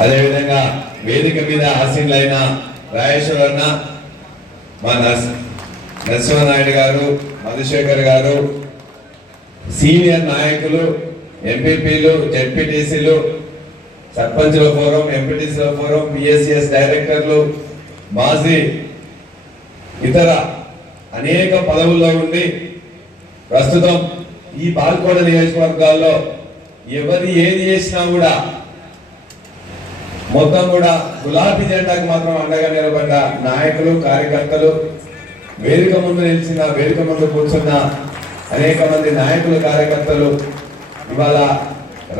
అదేవిధంగా వేదిక మీద ఆసీనులైన రాజేశ్వర అన్న మా నర్స్ నరసింహనాయుడు గారు మధుశేఖర్ గారు సీనియర్ నాయకులు ఎంపీపీలు జెడ్పీటీసీలు సర్పంచుల ఫోరం ఎంపీటీసీల ఫోరం పిఎస్సిఎస్ డైరెక్టర్లు మాజీ ఇతర అనేక పదవుల్లో ఉండి ప్రస్తుతం ఈ పాల్కోడ నియోజకవర్గాల్లో ఎవరు ఏది చేసినా కూడా మొత్తం కూడా గులాబీ జెండాకు మాత్రం అండగా నిలబడ్డ నాయకులు కార్యకర్తలు వేదిక ముందు నిలిచిన వేదిక ముందు కూర్చున్న అనేక మంది నాయకులు కార్యకర్తలు ఇవాళ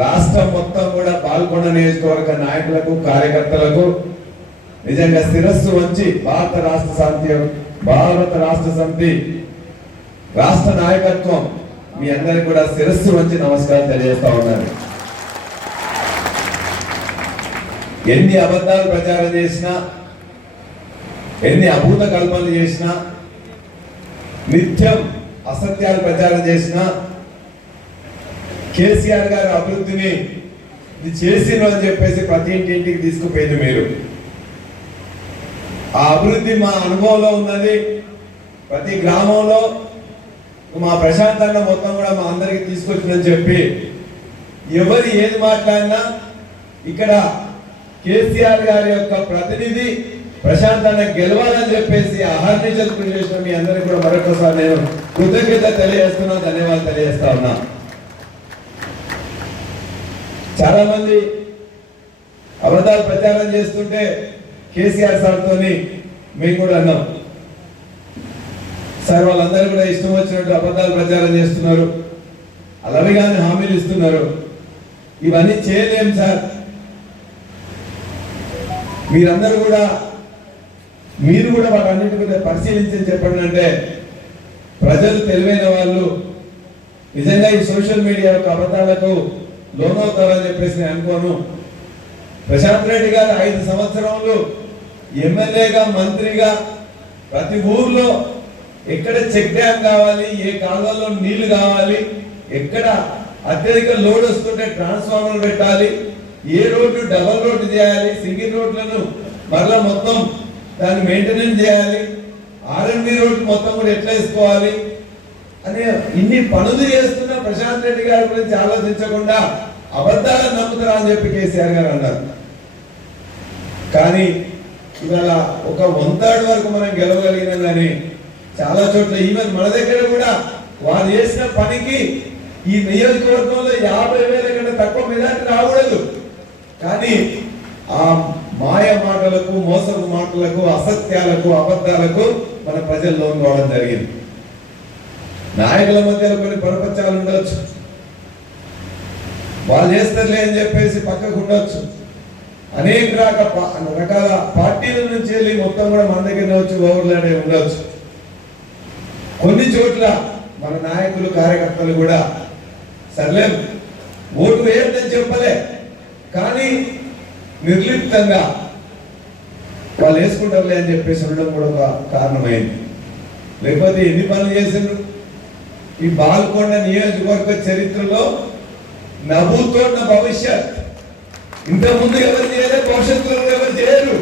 రాష్ట్రం మొత్తం కూడా పాల్గొండ నియోజకవర్గ నాయకులకు కార్యకర్తలకు నిజంగా శిరస్సు వంచి భారత రాష్ట్ర సమితి భారత రాష్ట్ర సమితి రాష్ట్ర నాయకత్వం మీ అందరికి కూడా శిరస్సు వంచి నమస్కారం తెలియజేస్తా ఉన్నాను. ఎన్ని అబద్ధాలు ప్రచారం చేసినా ఎన్ని అభూత కల్పనలు చేసినా నిత్యం అసత్యాలు ప్రచారం చేసినా కేసీఆర్ గారి అభివృద్ధిని ఇది చేసిన అని చెప్పేసి ప్రతి ఇంటింటికి తీసుకుపోయింది మీరు. ఆ అభివృద్ధి మా అనుభవంలో ఉన్నది. ప్రతి గ్రామంలో మా ప్రశాంతంగా మొత్తం కూడా మా అందరికి తీసుకొచ్చిందని చెప్పి ఎవరు ఏది మాట్లాడినా ఇక్కడ కేసీఆర్ గారి యొక్క ప్రతినిధి ప్రశాంతంగా గెలవాలని చెప్పేసి అహర్నిశలు కృషి చేసిన మీ అందరికి కూడా మరొకసారి నేను కృతజ్ఞత తెలియజేస్తున్నా ధన్యవాదాలు తెలియజేస్తా ఉన్నా. చాలా మంది అబద్ధాలు ప్రచారం చేస్తుంటే కేసీఆర్ సార్తోని మేము కూడా అన్నాం. సార్ వాళ్ళందరూ కూడా ఇష్టం వచ్చినట్టు అబద్ధాలు ప్రచారం చేస్తున్నారు. అలవిగానే హామీలు ఇస్తున్నారు. ఇవన్నీ చేయలేం సార్. మీరందరూ కూడా మీరు కూడా వాటన్నిటి మీద పరిశీలించి చెప్పండి అంటే ప్రజలు తెలివైన వాళ్ళు నిజంగా ఈ సోషల్ మీడియా యొక్క అబద్ధాలకు లోనవుతారని చెప్పేసి నేను అనుకోను. ప్రశాంత్ రెడ్డి గారు ఐదు సంవత్సరములు ఎమ్మెల్యేగా మంత్రిగా ప్రతి ఊర్లో ఎక్కడ చెక్ డ్యామ్ కావాలి ఏ కాలువల్లో నీళ్ళు కావాలి ఎక్కడ అత్యధిక లోడ్ వస్తుంటే ట్రాన్స్ఫార్మర్ పెట్టాలి ఏ రోడ్డు డబల్ రోడ్డు చేయాలి సింగిల్ రోడ్లను మరలా మొత్తం దాన్ని మెయింటెనెన్స్ చేయాలి ఆర్ఎండి రోడ్డు మొత్తం కూడా ఎట్లా వేసుకోవాలి అనే ఇన్ని పనులు చేస్తున్న ప్రశాంత్ రెడ్డి గారి గురించి ఆలోచించకుండా అబద్ధాలను నమ్ముతారా అని చెప్పి కేసీఆర్ గారు అన్నారు. కానీ ఇవాళ ఒక వంతాడు వరకు మనం గెలవగలిగినాం కానీ చాలా చోట్ల ఈవెన్ మన దగ్గర కూడా వారు చేసిన పనికి ఈ నియోజకవర్గంలో యాభై వేల కంటే తక్కువ మెజార్టీ రాకూడదు. కానీ ఆ మాయ మాటలకు మోసపు మాటలకు అసత్యాలకు అబద్ధాలకు మన ప్రజల్లో ఉండడం జరిగింది. నాయకుల మధ్యలో కొన్ని పరపత్యాలు ఉండొచ్చు. వాళ్ళు చేస్తారులే అని చెప్పేసి పక్కకు ఉండొచ్చు. అనేక రక రకాల పార్టీల నుంచి వెళ్ళి మొత్తం కూడా మన దగ్గర వచ్చి ఓవర్లాడే ఉండొచ్చు. కొన్ని చోట్ల మన నాయకులు కార్యకర్తలు కూడా సర్లే ఓటు వేయద్దని చెప్పలే. కానీ నిర్లిప్తంగా వాళ్ళు వేసుకుంటారులే అని చెప్పేసి ఉండడం కూడా ఒక కారణమైంది. లేకపోతే ఎన్ని పనులు చేసిండ్రు? ఈ బాల్కొండ నియోజకవర్గ చరిత్రలో నవ్వుతోన్న భవిష్యత్. ఇంతకుముందు ఎవరు చేయలేదు భవిష్యత్తులో ఎవరు చేయరు.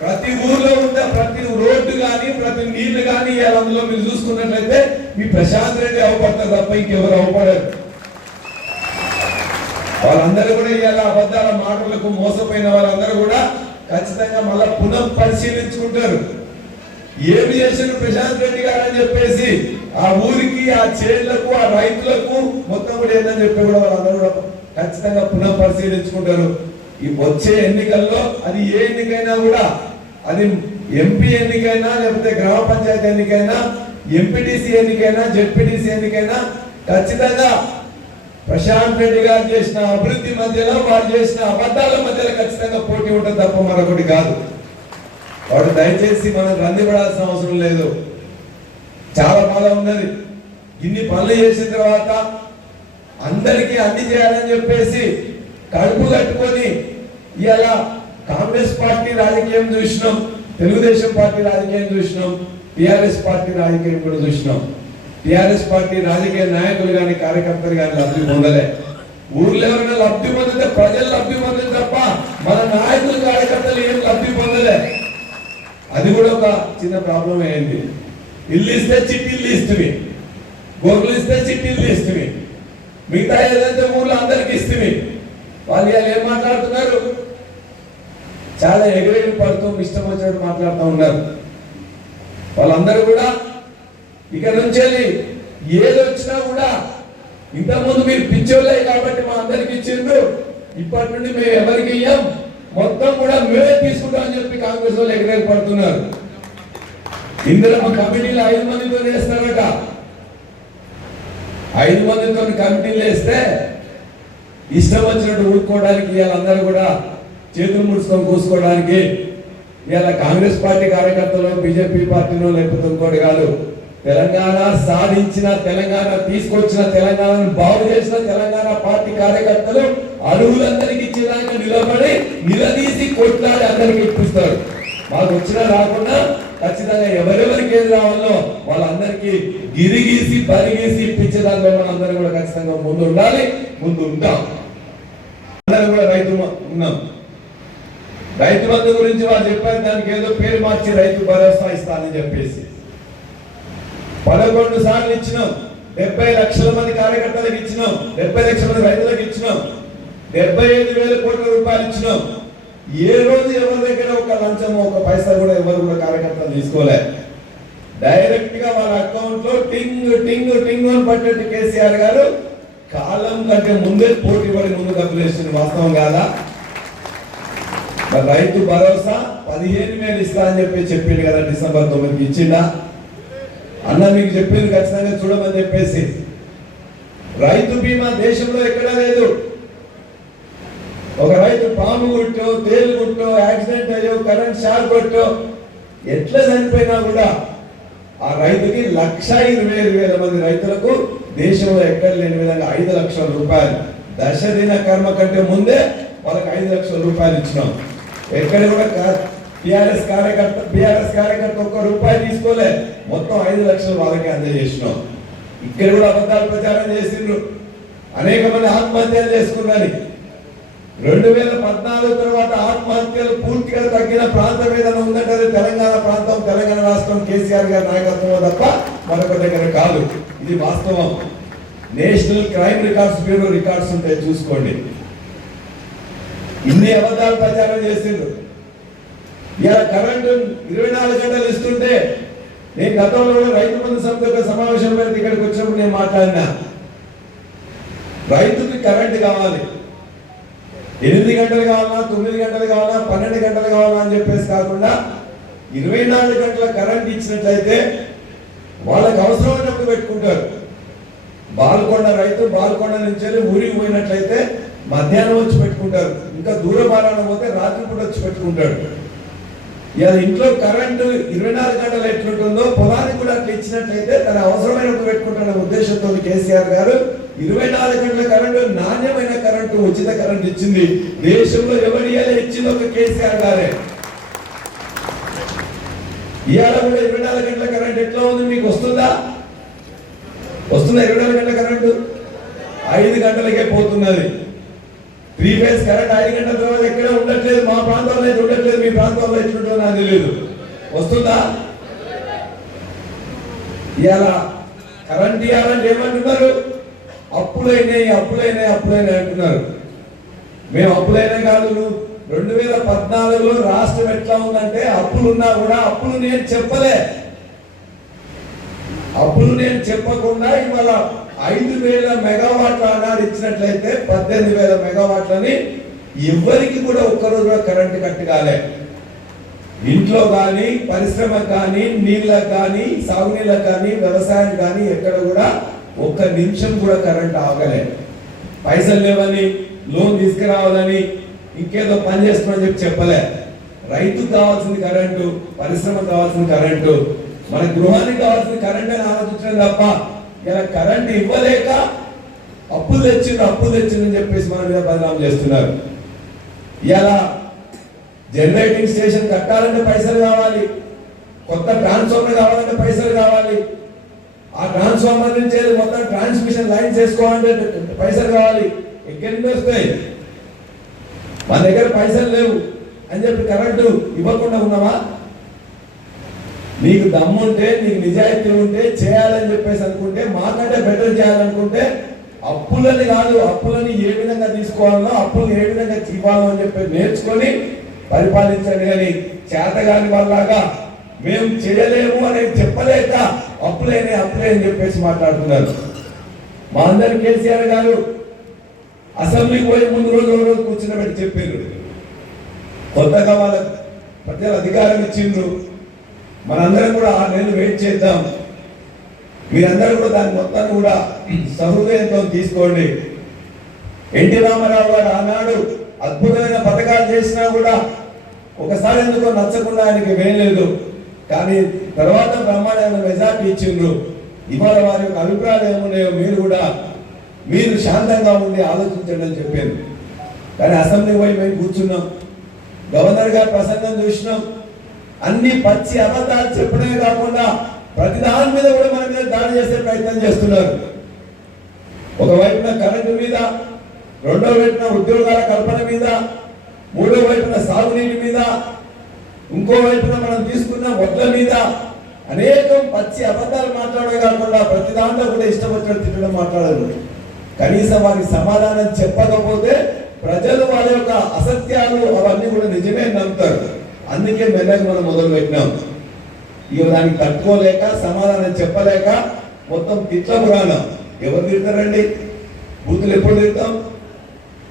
ప్రతి ఊర్లో ఉన్న ప్రతి రోడ్డు కానీ ప్రతి నీళ్ళు కానీ ఇవాళ అందులో మీరు చూసుకున్నట్లయితే మీ ప్రశాంత్ రెడ్డి అవపడతారు తప్ప ఇంకెవరు అవపడరు. వాళ్ళందరూ కూడా ఇవాళ అబద్ధాల మాటలకు మోసపోయిన వాళ్ళందరూ కూడా ఖచ్చితంగా మళ్ళా పునః పరిశీలించుకుంటారు. ఏమి చేసిన ప్రశాంత్ రెడ్డి గారు అని చెప్పేసి ఆ ఊరికి ఆ చేళ్ళకు ఆ రైతులకు మొత్తం కూడా ఏందని చెప్పి కూడా వాళ్ళందరూ కూడా ఖచ్చితంగా పునః పరిశీలించుకుంటారు. ఈ వచ్చే ఎన్నికల్లో అది ఏ ఎన్నికైనా కూడా అది ఎంపీ ఎన్నికైనా లేకపోతే గ్రామ పంచాయతీ ఎన్నికైనా ఎంపీటీసీ ఎన్నికైనా జెడ్పీటీసీ ఎన్నికైనా ఖచ్చితంగా ప్రశాంత్ రెడ్డి గారు చేసిన అభివృద్ధి మధ్యలో వారు చేసిన అబద్ధాల మధ్యలో ఖచ్చితంగా పోటీ ఉంటుంది తప్ప మరొకటి కాదు. వాడు దయచేసి మనం రందిపడాల్సిన అవసరం లేదు. చాలా బాధ ఉన్నది. ఇన్ని పనులు చేసిన తర్వాత అందరికీ అన్ని చేయాలని చెప్పేసి కడుపు కట్టుకొని ఇలా కాంగ్రెస్ పార్టీ రాజకీయం చూసినాం తెలుగుదేశం పార్టీ రాజకీయం చూసినాం టిఆర్ఎస్ పార్టీ రాజకీయం కూడా చూసినాం. టిఆర్ఎస్ పార్టీ రాజకీయ నాయకులు కాని కార్యకర్తలు కానీ లబ్ధి పొందలే. ఊర్లో ఎవరైనా లబ్ధి పొందితే ప్రజలు లబ్ధి పొందింది తప్ప మన నాయకులు కార్యకర్తలు ఏం లబ్ధి పొందలే. అది కూడా ఒక చిన్న ప్రాబ్లం అయింది ఇల్లు ఇస్తే చిట్టీలు ఇస్తుంది గొర్రెలు ఇస్తే చిట్టీలు ఇస్తుంది మిగతా ఏదైతే ఊర్లో అందరికి ఇస్తుంది వాళ్ళు వాళ్ళు ఏం మాట్లాడుతున్నారు? చాలా ఎగిరెగిరి పడుతూ ఇష్టం వచ్చినట్టు మాట్లాడుతూ ఉన్నారు. వాళ్ళందరూ కూడా ఇక నుంచి వెళ్ళి ఏది వచ్చినా కూడా ఇంతకుముందు మీరు పిచ్చోళ్ళే కాబట్టి మా అందరికి ఇచ్చిండ్రు. ఇప్పటి నుండి మేము ఎవరికి ఇయ్యం? మొత్తం కూడా మేమే తీసుకుంటామని చెప్పి కాంగ్రెస్ వాళ్ళు ఎగరేగి పడుతున్నారు. ఇందులో మా కమిటీలు ఐదు మందితో వేస్తారట. ఐదు మందితో కమిటీలు వేస్తే ఇష్టం వచ్చినట్టు ఊరుకోవడానికి వీళ్ళందరూ కూడా చేతులు ముడుచుకొని కూసుకోవడానికి ఇవాళ కాంగ్రెస్ పార్టీ కార్యకర్తలు బీజేపీ పార్టీలో లేకపోతే ఇంకోటి కాదు. తెలంగాణ సాధించిన తెలంగాణ తీసుకొచ్చిన తెలంగాణను బాగు చేసిన తెలంగాణ పార్టీ కార్యకర్తలు అరువులందరికి ఇచ్చేదాకా నిలబడి నిలదీసి కొట్లాడి అందరికి ఇప్పిస్తారు. మాకు వచ్చినా రాకుండా ఖచ్చితంగా ఎవరెవరికి ఏది రావాలో వాళ్ళందరికీ గిరిగీసి పరిగీసి ఇప్పించే దాంట్లో మనందరం కూడా ఖచ్చితంగా ముందు ఉండాలి ముందు ఉంటాం అందరం కూడా రైతు ఉన్నాం. రైతు బంధు గురించి వాళ్ళు చెప్పారు దానికి ఏదో పేరు మార్చి రైతు భరోసా ఇస్తానని చెప్పేసి. పదకొండు సార్లు ఇచ్చినాం. డెబ్బై లక్షల మంది కార్యకర్తలకు ఇచ్చినాం. డెబ్బై లక్షల మంది రైతులకు ఇచ్చినాం. డెబ్బై ఐదు వేల కోట్ల రూపాయలు ఇచ్చినాం. ఏ రోజు ఎవరి దగ్గర ఒక లంచం ఒక పైసా కూడా ఎవరు కూడా కార్యకర్తలు తీసుకోలే. డైరెక్ట్గా వాళ్ళ అకౌంట్లో టింగ్ టింగ్ టింగ్ అని పట్టినట్టు కేసీఆర్ గారు కాలం కంటే ముందే పోటీ పడి ముందు డబ్బులు వాస్తవం కాదా? రైతు భరోసా పదిహేను వేలు ఇస్తా అని చెప్పి చెప్పిండు కదా డిసెంబర్ తొమ్మిదికి ఇచ్చిందా అన్న మీకు చెప్పింది ఖచ్చితంగా చూడమని చెప్పేసి. రైతు బీమా దేశంలో ఎక్కడా లేదు. ఒక రైతు పాము గుట్టో తేలు గుట్టో యాక్సిడెంట్ అయ్యో కరెంట్ షాక్ కొట్టో ఎట్లా చనిపోయినా కూడా ఆ రైతుకి లక్ష ఇరవై ఐదు వేల మంది రైతులకు దేశంలో ఎక్కడ లేని విధంగా ఐదు లక్షల రూపాయలు దశ దిన కర్మ కంటే ముందే వాళ్ళకి ఐదు లక్షల రూపాయలు ఇచ్చినాం. ఎక్కడ కూడా టిఆర్ఎస్ కార్యకర్త బిఆర్ఎస్ కార్యకర్త ఒక్క రూపాయి తీసుకోలే. మొత్తం ఐదు లక్షలు వాళ్ళకి అందజేసినాం. ఇక్కడ కూడా అబద్ధాలు ప్రచారం చేసిండ్రు. అనేక మంది ఆత్మహత్యలు చేసుకున్నారు రెండు వేల పద్నాలుగు తర్వాత ఆత్మహత్యలు పూర్తిగా తగ్గిన ప్రాంతం ఏదైనా ఉందంటే తెలంగాణ ప్రాంతం తెలంగాణ రాష్ట్రం కేసీఆర్ గారి నాయకత్వం తప్ప మరొక దగ్గర కాదు. ఇది వాస్తవం. National crime records bureau records ఉంటాయి చూసుకోండి. ఇన్ని అబద్ధాలు ప్రచారం చేసిండ్రు. ఇలా కరెంటు ఇరవై నాలుగు గంటలు ఇస్తుంటే నేను గతంలో కూడా రైతు బంధు సంస్థ యొక్క సమావేశం మీద ఇక్కడికి వచ్చినప్పుడు నేను మాట్లాడినా. రైతుకి కరెంటు కావాలి. ఎనిమిది గంటలు కావాలా తొమ్మిది గంటలు కావాలా పన్నెండు గంటలు కావాలా అని చెప్పేసి కాకుండా ఇరవై నాలుగు గంటల కరెంట్ ఇచ్చినట్లయితే వాళ్ళకి అవసరమైనప్పుడు పెట్టుకుంటారు. బాల్కొండ రైతు బాల్కొండ నుంచి ఊరికి పోయినట్లయితే మధ్యాహ్నం వచ్చి పెట్టుకుంటారు. ఇంకా దూర బారాన పోతే రాత్రి కూడా వచ్చి పెట్టుకుంటాడు ఇవాళ ఇంట్లో కరెంటు ఇరవై నాలుగు గంటలు ఎట్లుంటుందో పొలానికి కూడా అట్లా ఇచ్చినట్లయితే తన అవసరమైనప్పుడు పెట్టుకుంటున్న ఉద్దేశంతో కేసీఆర్ గారు ఇరవై నాలుగు గంటల కరెంటు నాణ్యమైన కరెంటు ఉచిత కరెంటు ఇచ్చింది. దేశంలో ఎవరి ఇచ్చింది ఒక కేసీఆర్ గారే? ఇవాళ కూడా ఇరవై నాలుగు గంటల కరెంట్ ఎట్లా ఉంది? మీకు వస్తుందా? వస్తుందా ఇరవై నాలుగు గంటల కరెంటు? ఐదు గంటలకే పోతున్నది. త్రీ ఫేజ్ కరెంట్ ఐదు గంటల తర్వాత ఎక్కడ ఉండట్లేదు? మా ప్రాంతంలో అయితే ఉండట్లేదు. మీ ఎట్లుంటుందో నాకు తెలియదు వస్తుందా? ఇవాళ కరెంట్ ఇవ్వాలంటే ఏమంటున్నారు? అప్పులైనాయి అప్పులైనాయి అప్పులైనాయి అంటున్నారు. మేము అప్పులైనా కాదు రెండు వేల పద్నాలుగులో రాష్ట్రం ఎట్లా ఉందంటే అప్పులు ఉన్నా కూడా అప్పులు నేను చెప్పలే. అప్పులు నేను చెప్పకుండా ఇవాళ ఐదు వేల మెగావాట్ల అన్నాడు ఇచ్చినట్లయితే పద్దెనిమిది వేల మెగావాట్లని ఎవరికి కూడా ఒక్కరోజు కూడా కరెంటు కట్టు కాలే. ఇంట్లో కానీ పరిశ్రమకు కానీ నీళ్ళకు కానీ సాగునీళ్ళకు కానీ వ్యవసాయం కానీ ఎక్కడ కూడా ఒక్క నిమిషం కూడా కరెంట్ ఆగలేదు పైసలు లేవని లోన్ తీసుకురావాలని ఇంకేదో పని చేస్తున్నామని చెప్పి చెప్పలే. రైతు కావాల్సింది కరెంటు పరిశ్రమ కావాల్సింది కరెంటు. మన గృహానికి కావాల్సింది కరెంట్ అని ఆలోచించడం తప్ప ఇలా కరెంట్ ఇవ్వలేక అప్పులు తెచ్చింది అప్పులు తెచ్చిందని చెప్పేసి మన మీద బదనాం చేస్తున్నారు. ఇలా జనరేటింగ్ స్టేషన్ కట్టాలంటే పైసలు కావాలి. కొత్త ట్రాన్స్ఫార్మర్ కావాలంటే పైసలు కావాలి. ఆ ట్రాన్స్ఫార్మర్ నుంచి మొత్తం ట్రాన్స్మిషన్ లైన్స్ వేసుకోవాలంటే పైసలు కావాలి. ఎక్కడి వస్తాయి? మన దగ్గర పైసలు లేవు. అని చెప్పి కరెంటు ఇవ్వకుండా ఉన్నావా? నీకు దమ్ముంటే నీకు నిజాయితీ ఉంటే చేయాలని చెప్పేసి అనుకుంటే మాకంటే బెటర్ చేయాలనుకుంటే అప్పులని కాదు అప్పులని ఏ విధంగా తీసుకోవాలనో అప్పులు ఏ విధంగా ఇవ్వాలో అని చెప్పి నేర్చుకొని పరిపాలించండి కానీ చేతగాని వాళ్ళలాగా మేము చేయలేము అని చెప్పలేక అప్పులేని అప్పులే అని చెప్పేసి మాట్లాడుతున్నారు. మా అందరు కేసీఆర్ గారు అసెంబ్లీకి పోయే ముందు రోజు రోజు కూర్చున్నబెట్టి చెప్పారు. కొత్తగా వాళ్ళ ప్రజల అధికారం ఇచ్చిండ్రు. మనందరం కూడా ఆరు నెలలు వెయిట్ చేద్దాం. మీరందరూ కూడా దాని మొత్తాన్ని కూడా సహృదయంతో తీసుకోండి. ఎన్టీ రామారావు గారు ఆనాడు అద్భుతమైన పథకాలు చేసినా కూడా ఒకసారి ఎందుకో నచ్చకుండా ఆయనకి వేయలేదు కానీ తర్వాత బ్రహ్మాండమైన మెజార్టీ ఇచ్చిండ్రు? ఇవాళ వారి యొక్క అభిప్రాయాలు ఏమున్నాయో మీరు కూడా మీరు శాంతంగా ఉండి ఆలోచించండి అని చెప్పాను కానీ అసెంబ్లీ పోయి మేము కూర్చున్నాం. గవర్నర్ గారు ప్రసంగం చూసినాం. అన్ని పచ్చి అబద్ధాలు చెప్పడమే కాకుండా ప్రతి దాని మీద కూడా మన మీద దాడి చేసే ప్రయత్నం చేస్తున్నారు. ఒకవైపున కరెంటు మీద రెండో వైపున ఉద్యోగాల కల్పన మీద మూడో వైపున సాగునీటి మీద ఇంకో వైపున మనం తీసుకున్న వడ్ల మీద అనేకం పచ్చి అబద్ధాలు మాట్లాడే కాకుండా ప్రతి దాంట్లో కూడా ఇష్టం వచ్చినట్టు తిట్టడం మాట్లాడరు. కనీసం వారికి సమాధానం చెప్పకపోతే ప్రజలు వారి యొక్క అసత్యాలు అవన్నీ కూడా నిజమే నమ్ముతారు. అందుకే మెల్లగా మనం మొదలు పెట్టినాం. ఇక దానికి తట్టుకోలేక సమాధానం చెప్పలేక మొత్తం తిట్ల పురాణం. ఎవరు తిడతారండి? బూతులు ఎప్పుడు తిడతాం?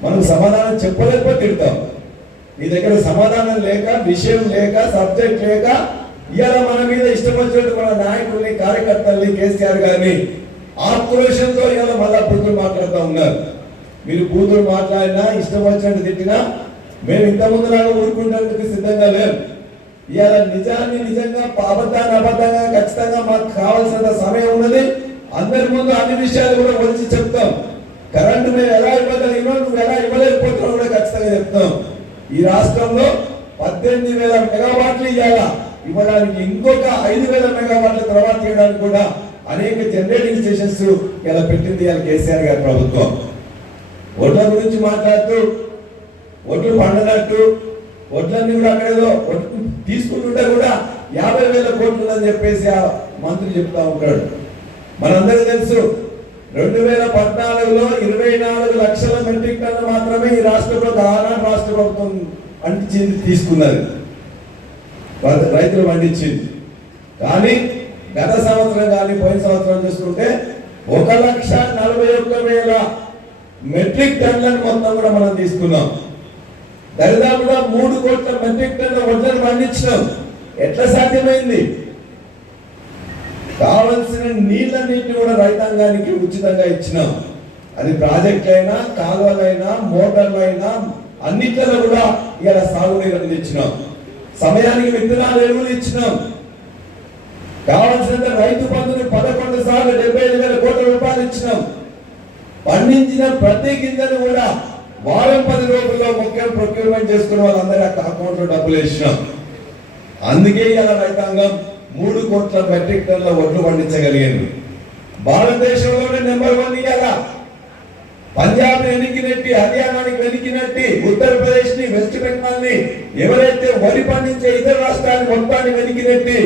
మనం సమాధానం చెప్పలేకపోతే తిడతాం. నీ దగ్గర సమాధానం లేక విషయం లేక సబ్జెక్ట్ లేక ఇవాళ మన మీద ఇష్టం వచ్చినట్టు మన నాయకుల్ని కార్యకర్తల్ని కేసీఆర్ గారిని ఆక్రోషంతో ఇవాళ మళ్ళా బూతులు మాట్లాడుతూ ఉన్నారు. మీరు బూతులు మాట్లాడినా ఇష్టం వచ్చినట్టు తిట్టినా మేము ఇంత ముందులాగా ఊరుకుంటానికి సిద్ధంగా లేము ఇవాళ నిజాన్ని నిజంగా అబద్ధాన్ని అబద్ధంగా ఖచ్చితంగా మాకు కావాల్సినంత సమయం ఉన్నది. అందరి ముందు అన్ని విషయాలు కూడా వచ్చి చెప్తాం. కరెంటు మేము ఎలా ఇవ్వగలిగినా నువ్వు ఎలా ఇవ్వలేకపోతున్నావు కూడా ఖచ్చితంగా చెప్తాం. ఈ రాష్ట్రంలో పద్దెనిమిది వేల మెగావాట్లు ఇవ్వాలా ఇవ్వడానికి ఇంకొక ఐదు వేల మెగావాట్ల తర్వాత ఇవ్వడానికి కూడా అనేక జనరేటింగ్ స్టేషన్స్ ఇలా పెట్టింది ఇలా కేసీఆర్ గారి ప్రభుత్వం. ఓట్ల గురించి మాట్లాడుతూ ఒడ్లు పండనట్టు వడ్లన్నీ కూడా అక్కడేదో ఒడ్లు తీసుకుంటుంటే కూడా యాభై వేల కోట్లు అని చెప్పేసి ఆ మంత్రి చెప్తా ఉంటాడు. మనందరికీ తెలుసు రెండు వేల పద్నాలుగులో ఇరవై నాలుగు లక్షల మెట్రిక్ టన్ను మాత్రమే ఈ రాష్ట్ర ప్రభుత్వం ఆనాడు రాష్ట్ర ప్రభుత్వం పండించింది తీసుకున్నది. రైతులు పండించింది. కానీ గత సంవత్సరం కానీ పోయిన సంవత్సరం చూసుకుంటే ఒక లక్ష నలభై ఒక్క వేల మెట్రిక్ టన్నులను మొత్తం కూడా మనం తీసుకున్నాం. దరిదాపుగా మూడు కోట్ల మెట్రిక్ టన్నుల వడ్లను పండించినాం. ఎట్లా సాధ్యమైంది? కావలసిన నీళ్ళన్నింటినీ కూడా రైతాంగానికి ఉచితంగా ఇచ్చినాం. అది ప్రాజెక్ట్ అయినా కాలువలైనా మోటార్లైనా అన్నిట్లలో కూడా ఇలా సాగునీరు అందించినాం. సమయానికి విత్తనాలు ఎరువులు ఇచ్చినాం. కావలసినంత రైతు బంధుని పదకొండు సార్లు డెబ్బై ఐదు వేల కోట్ల రూపాయలు ఇచ్చినాం. పండించిన ప్రతి గింజను కూడా వారం పది రోజుల్లో ముఖ్యం ప్రొక్యూర్మెంట్ చేసుకున్న వాళ్ళందరూ అకౌంట్ అకౌంట్లో డబ్బులు ఇచ్చినాం అందుకే ఇలా రైతాంగం మూడు కోట్ల మెట్రిక్ టన్ల ఒడ్లు పండించగలిగింది భారతదేశంలోనే నెంబర్ వన్ ఇవాళ పంజాబ్ వెనికినట్టి హర్యానానికి వెనికినట్టి ఉత్తరప్రదేశ్ని వెస్ట్ బెంగాల్ని ఎవరైతే వరి పండించే ఇతర రాష్ట్రాన్ని మొత్తాన్ని వెనికినట్టి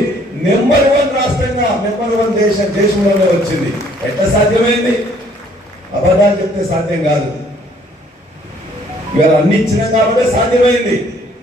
నెంబర్ వన్ రాష్ట్రంగా నెంబర్ వన్ దేశం దేశంలోనే వచ్చింది. ఎట్లా సాధ్యమైంది? అబద్ధాలు చెప్తే సాధ్యం కాదు. ఇవాళ అన్ని ఇచ్చినాం కాబట్టి సాధ్యమైంది.